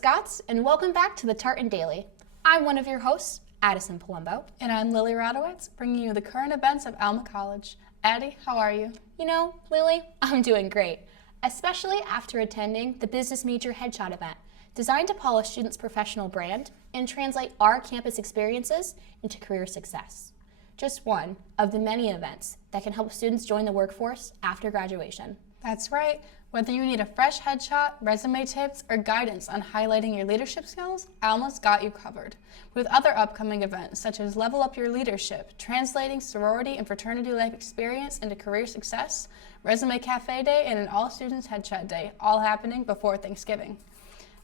Scots, and welcome back to the Tartan Daily. I'm one of your hosts, Addison Palumbo. And I'm Lily Radowitz, bringing you the current events of Alma College. Addie, how are you? You know, Lily, I'm doing great, especially after attending the Business Major Headshot event, designed to polish students' professional brand and translate our campus experiences into career success. Just one of the many events that can help students join the workforce after graduation. That's right. Whether you need a fresh headshot, resume tips, or guidance on highlighting your leadership skills, Alma's got you covered. With other upcoming events such as Level Up Your Leadership, Translating Sorority and Fraternity Life Experience into Career Success, Resume Cafe Day, and an All-Students Headshot Day, all happening before Thanksgiving.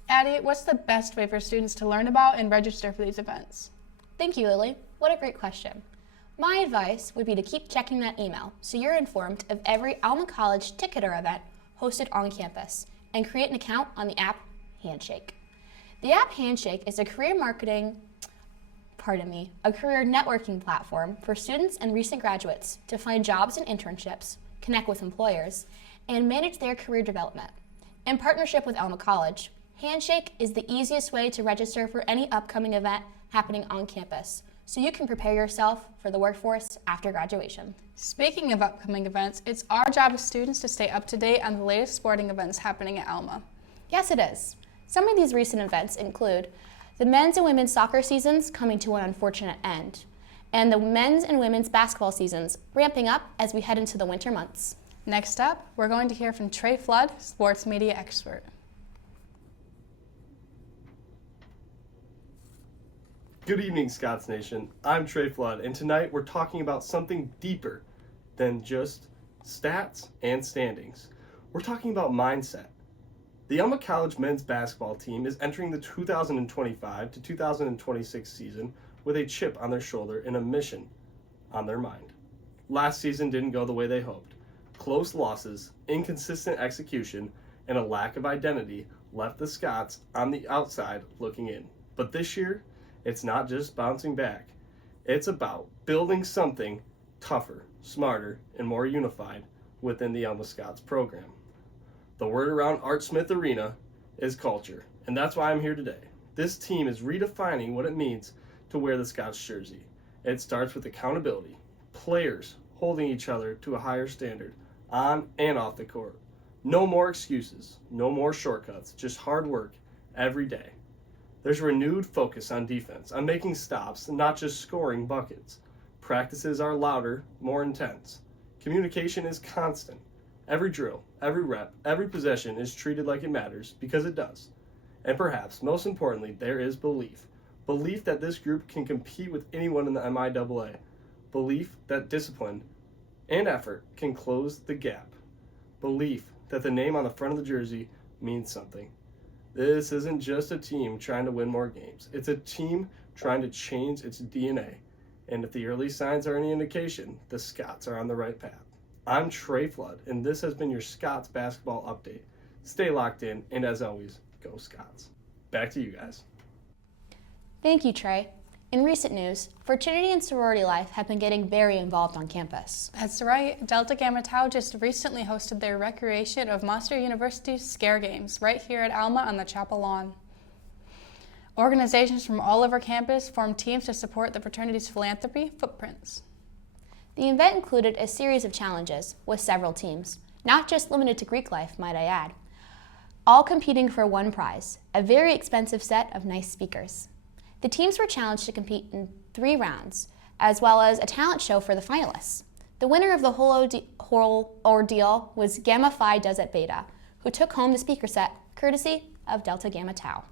Addie, what's the best way for students to learn about and register for these events? Thank you, Lily. What a great question. My advice would be to keep checking that email so you're informed of every Alma College ticket or event hosted on campus, and create an account on the app Handshake. The app Handshake is a career networking platform for students and recent graduates to find jobs and internships, connect with employers, and manage their career development. In partnership with Alma College, Handshake is the easiest way to register for any upcoming event happening on campus, so you can prepare yourself for the workforce after graduation. Speaking of upcoming events, it's our job as students to stay up to date on the latest sporting events happening at Alma. Yes, it is. Some of these recent events include the men's and women's soccer seasons coming to an unfortunate end, and the men's and women's basketball seasons ramping up as we head into the winter months. Next up, we're going to hear from Trey Flood, sports media expert. Good evening, Scots Nation. I'm Trey Flood, and tonight we're talking about something deeper than just stats and standings. We're talking about mindset. The Alma College men's basketball team is entering the 2025 to 2026 season with a chip on their shoulder and a mission on their mind. Last season didn't go the way they hoped. Close losses, inconsistent execution, and a lack of identity left the Scots on the outside looking in. But this year, it's not just bouncing back. It's about building something tougher, smarter, and more unified within the Alma Scots program. The word around Art Smith Arena is culture, and that's why I'm here today. This team is redefining what it means to wear the Scots jersey. It starts with accountability, players holding each other to a higher standard on and off the court. No more excuses, no more shortcuts, just hard work every day. There's renewed focus on defense, on making stops, and not just scoring buckets. Practices are louder, more intense. Communication is constant. Every drill, every rep, every possession is treated like it matters, because it does. And perhaps, most importantly, there is belief. Belief that this group can compete with anyone in the MIAA. Belief that discipline and effort can close the gap. Belief that the name on the front of the jersey means something. This isn't just a team trying to win more games. It's a team trying to change its DNA. And if the early signs are any indication, the Scots are on the right path. I'm Trey Flood, and this has been your Scots basketball update. Stay locked in, and as always, go Scots. Back to you guys. Thank you, Trey. In recent news, fraternity and sorority life have been getting very involved on campus. That's right. Delta Gamma Tau just recently hosted their recreation of Monster University's Scare Games right here at Alma on the chapel lawn. Organizations from all over campus formed teams to support the fraternity's philanthropy footprints. The event included a series of challenges with several teams, not just limited to Greek life, might I add, all competing for one prize, a very expensive set of nice speakers. The teams were challenged to compete in 3 rounds, as well as a talent show for the finalists. The winner of the whole ordeal was Gamma Phi Desert Beta, who took home the speaker set, courtesy of Delta Gamma Tau.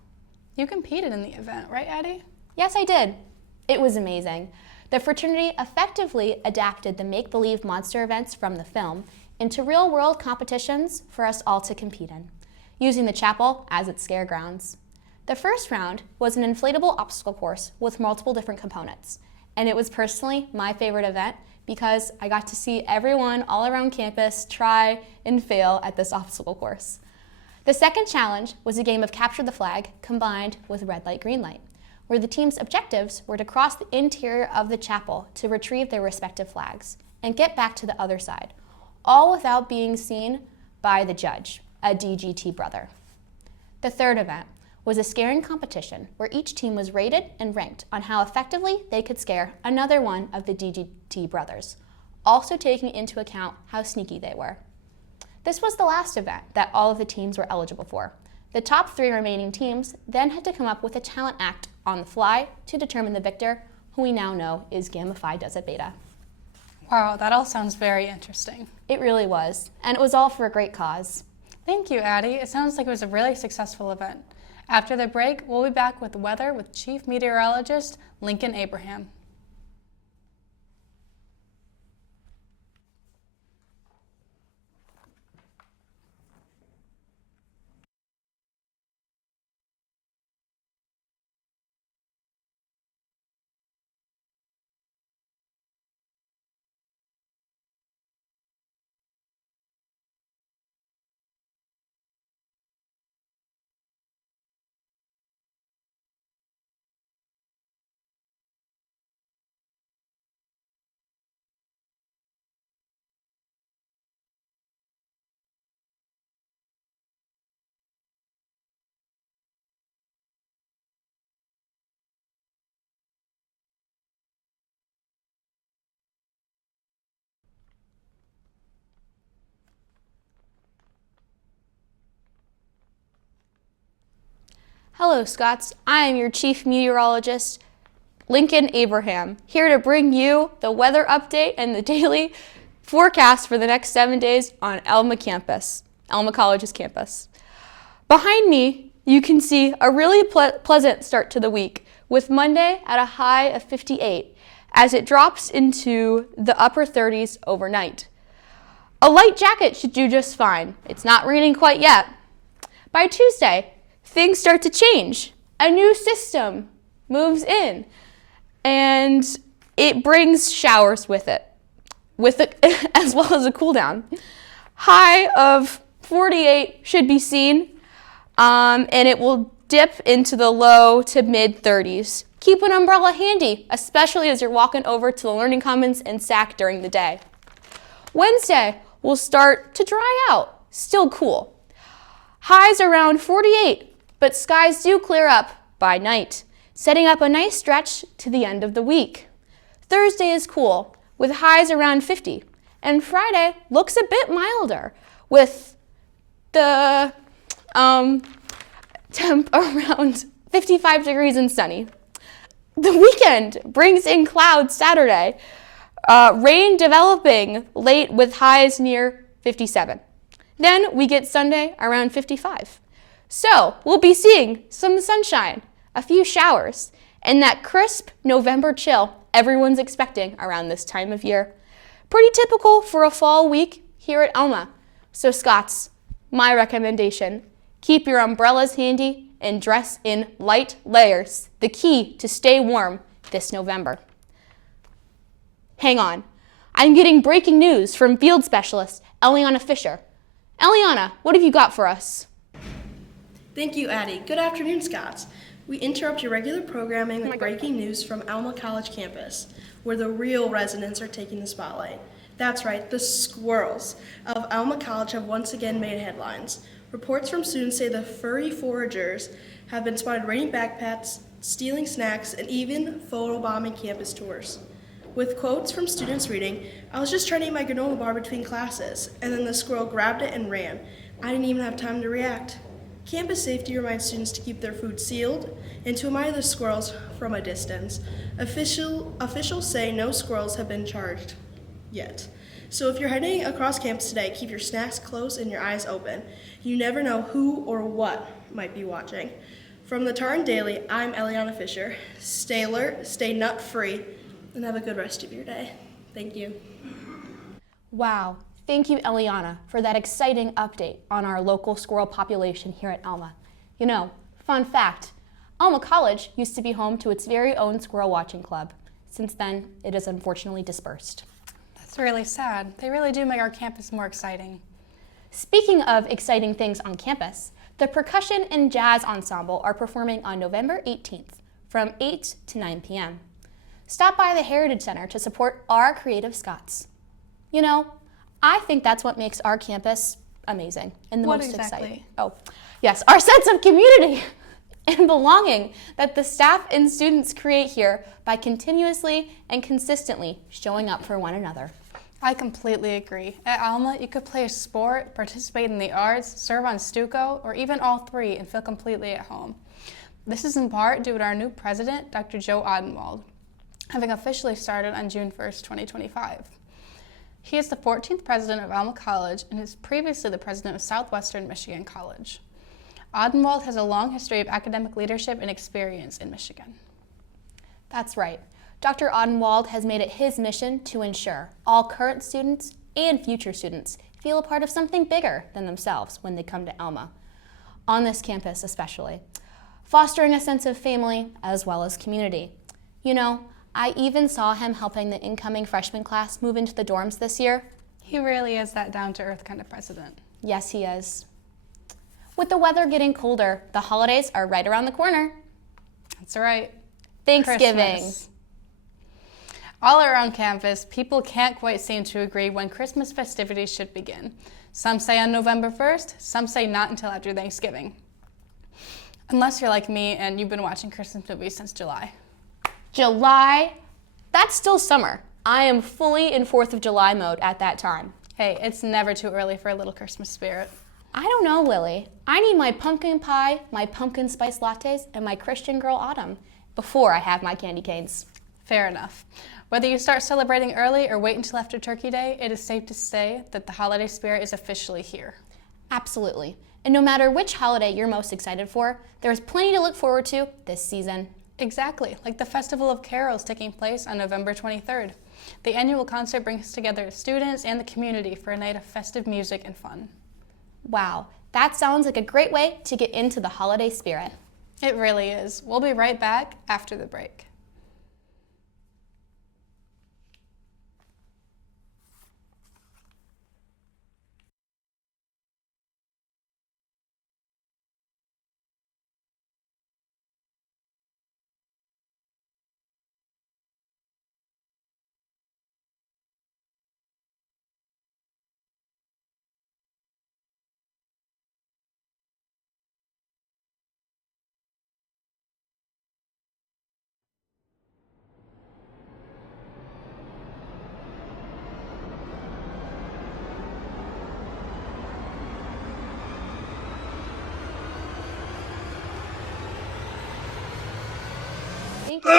You competed in the event, right, Addie? Yes, I did. It was amazing. The fraternity effectively adapted the make-believe monster events from the film into real-world competitions for us all to compete in, using the chapel as its scare grounds. The first round was an inflatable obstacle course with multiple different components, and it was personally my favorite event because I got to see everyone all around campus try and fail at this obstacle course. The second challenge was a game of capture the flag combined with red light, green light, where the team's objectives were to cross the interior of the chapel to retrieve their respective flags and get back to the other side, all without being seen by the judge, a DGT brother. The third event was a scaring competition where each team was rated and ranked on how effectively they could scare another one of the DGT brothers, also taking into account how sneaky they were. This was the last event that all of the teams were eligible for. The top 3 remaining teams then had to come up with a talent act on the fly to determine the victor, who we now know is Gamma Phi Delta Beta. Wow, that all sounds very interesting. It really was, and it was all for a great cause. Thank you, Addie. It sounds like it was a really successful event. After the break, we'll be back with the weather with Chief Meteorologist Lincoln Abraham. Hello, Scots. I am your Chief Meteorologist, Lincoln Abraham, here to bring you the weather update and the daily forecast for the next 7 days on Alma College's campus. Behind me, you can see a really pleasant start to the week, with Monday at a high of 58, as it drops into the upper 30s overnight. A light jacket should do just fine. It's not raining quite yet. By Tuesday, things start to change. A new system moves in, and it brings showers with it as well as a cool down. High of 48 should be seen, and it will dip into the low to mid 30s. Keep an umbrella handy, especially as you're walking over to the Learning Commons and SAC during the day. Wednesday will start to dry out, still cool. Highs around 48, but skies do clear up by night, setting up a nice stretch to the end of the week. Thursday is cool, with highs around 50, and Friday looks a bit milder, with the temp around 55 degrees and sunny. The weekend brings in clouds Saturday, rain developing late with highs near 57. Then we get Sunday around 55. So we'll be seeing some sunshine, a few showers, and that crisp November chill everyone's expecting around this time of year. Pretty typical for a fall week here at Alma. So Scots, my recommendation, keep your umbrellas handy and dress in light layers, the key to stay warm this November. Hang on, I'm getting breaking news from field specialist Eliana Fisher. Eliana, what have you got for us? Thank you, Addie. Good afternoon, Scots. We interrupt your regular programming with breaking news from Alma College campus, where the real residents are taking the spotlight. That's right, the squirrels of Alma College have once again made headlines. Reports from students say the furry foragers have been spotted raiding backpacks, stealing snacks, and even photobombing campus tours. With quotes from students reading, "I was just trying to eat my granola bar between classes, and then the squirrel grabbed it and ran. I didn't even have time to react." Campus safety reminds students to keep their food sealed and to admire the squirrels from a distance. Officials say no squirrels have been charged yet. So if you're heading across campus today, keep your snacks close and your eyes open. You never know who or what might be watching. From the Tartan Daily, I'm Eliana Fisher. Stay alert, stay nut-free, and have a good rest of your day. Thank you. Wow, thank you, Eliana, for that exciting update on our local squirrel population here at Alma. You know, fun fact, Alma College used to be home to its very own squirrel watching club. Since then, it has unfortunately dispersed. That's really sad. They really do make our campus more exciting. Speaking of exciting things on campus, the Percussion and Jazz Ensemble are performing on November 18th from 8 to 9 p.m. Stop by the Heritage Center to support our creative Scots. You know, I think that's what makes our campus amazing and the What most exactly? exciting. Oh, yes, our sense of community. and belonging that the staff and students create here by continuously and consistently showing up for one another. I completely agree. At Alma, you could play a sport, participate in the arts, serve on Stuco, or even all three and feel completely at home. This is in part due to our new president, Dr. Joe Odenwald, having officially started on June 1st, 2025. He is the 14th president of Alma College and is previously the president of Southwestern Michigan College. Odenwald has a long history of academic leadership and experience in Michigan. That's right. Dr. Odenwald has made it his mission to ensure all current students and future students feel a part of something bigger than themselves when they come to Alma, on this campus especially, fostering a sense of family as well as community. You know, I even saw him helping the incoming freshman class move into the dorms this year. He really is that down-to-earth kind of president. Yes, he is. With the weather getting colder, the holidays are right around the corner. That's right. Thanksgiving. Christmas. All around campus, people can't quite seem to agree when Christmas festivities should begin. Some say on November 1st, some say not until after Thanksgiving. Unless you're like me and you've been watching Christmas movies since July. July? That's still summer. I am fully in 4th of July mode at that time. Hey, it's never too early for a little Christmas spirit. I don't know, Lily. I need my pumpkin pie, my pumpkin spice lattes, and my Christian Girl Autumn before I have my candy canes. Fair enough. Whether you start celebrating early or wait until after Turkey Day, it is safe to say that the holiday spirit is officially here. Absolutely. And no matter which holiday you're most excited for, there is plenty to look forward to this season. Exactly, like the Festival of Carols taking place on November 23rd. The annual concert brings together students and the community for a night of festive music and fun. Wow, that sounds like a great way to get into the holiday spirit. It really is. We'll be right back after the break. Thank you.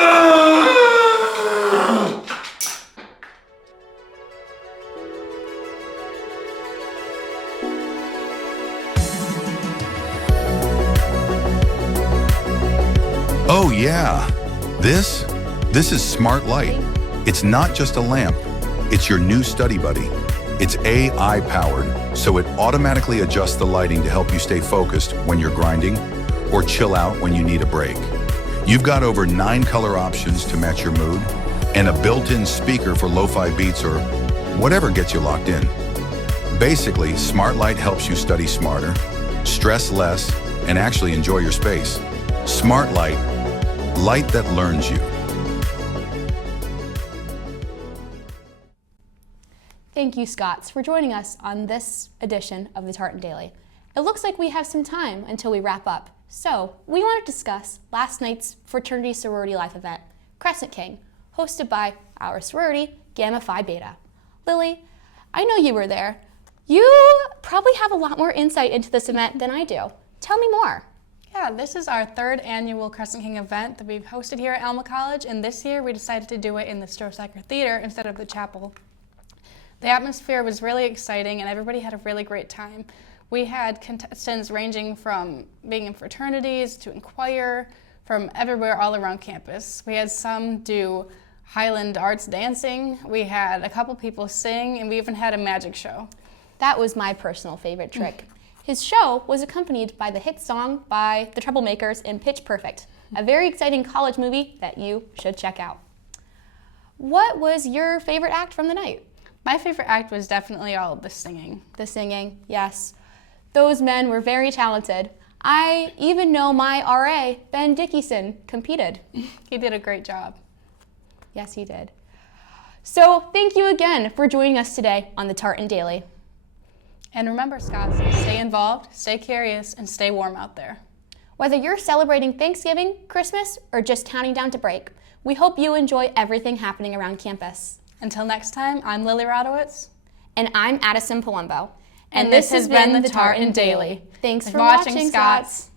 Oh yeah, this is Smart Light. It's not just a lamp, it's your new study buddy. It's AI powered, so it automatically adjusts the lighting to help you stay focused when you're grinding or chill out when you need a break. You've got over 9 color options to match your mood and a built-in speaker for lo-fi beats or whatever gets you locked in. Basically, Smart Light helps you study smarter, stress less, and actually enjoy your space. Smart Light, light that learns you. Thank you, Scotts, for joining us on this edition of the Tartan Daily. It looks like we have some time until we wrap up, so we want to discuss last night's Fraternity Sorority Life event, Crescent King, hosted by our sorority, Gamma Phi Beta. Lily, I know you were there. You probably have a lot more insight into this event than I do. Tell me more. Yeah, this is our 3rd annual Crescent King event that we've hosted here at Alma College, and this year we decided to do it in the Strohsacker Theater instead of the chapel. The atmosphere was really exciting and everybody had a really great time. We had contestants ranging from being in fraternities to in choir, from everywhere all around campus. We had some do Highland arts dancing, we had a couple people sing, and we even had a magic show. That was my personal favorite trick. His show was accompanied by the hit song by the Troublemakers in Pitch Perfect, a very exciting college movie that you should check out. What was your favorite act from the night? My favorite act was definitely all of the singing. The singing, yes. Those men were very talented. I even know my RA, Ben Dickinson, competed. He did a great job. Yes, he did. So thank you again for joining us today on the Tartan Daily. And remember, Scots, stay involved, stay curious, and stay warm out there. Whether you're celebrating Thanksgiving, Christmas, or just counting down to break, we hope you enjoy everything happening around campus. Until next time, I'm Lily Radowitz. And I'm Addison Palumbo. And this has been the Tartan Daily. Thanks for watching, Scots.